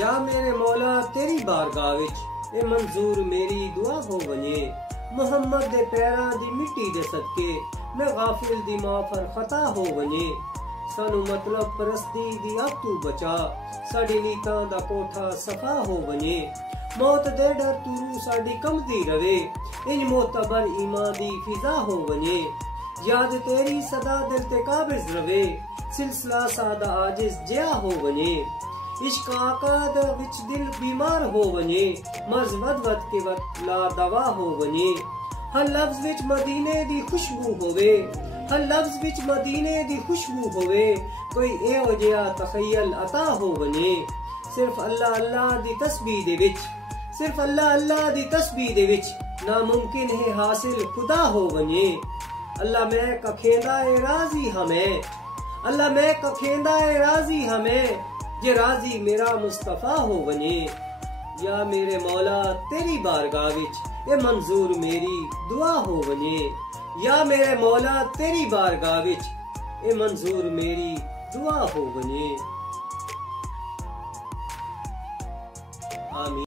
या मेरे मौला तेरी बारगाह विच ए मंजूर मेरी दुआ हो वने। मुहम्मद दे पैरां दी मिट्टी दे सदके मैं गाफिल दी माफर खता हो वने। सानू मतलब परस्ती दी अब तू बचा, साडी नीतां दा कोठा सफा हो वने। मौत दे डर तू रूह साडी कंबदी रवे, इंज मोतबर ईमान दी फिजा हो वने। याद तेरी सदा दिल ते काबिज रवे, सिलसिला सादा आजिज जिया हो वने। इश्क आका दा विच दिल बीमार हो वने, मर्ज वद वद के वक्त ला दवा हो वने। हर लफ्ज विच मदीने दी खुशबू होवे, हर लफ्ज विच मदीने दी खुशबू होवे। कोई एहो जिहा तखय्युल अता हो वने। सिर्फ अल्लाह अल्लाह दी तस्बीह दे विच, सिर्फ अल्लाह अल्लाह दी तस्बीह दे विच नामुमकिन है हासिल खुदा हो वने। अल्लाह मैं कखेंदा ए राजी हमें, अल्लाह मैं कखेंदा ए राजी हमें, जे राजी मेरा मुस्तफा हो वने। या मेरे मौला तेरी बारगाह विच ए मंजूर मेरी दुआ हो वने। या मेरे मौला तेरी बारगाह विच ए मंजूर मेरी दुआ हो वने। आमीन।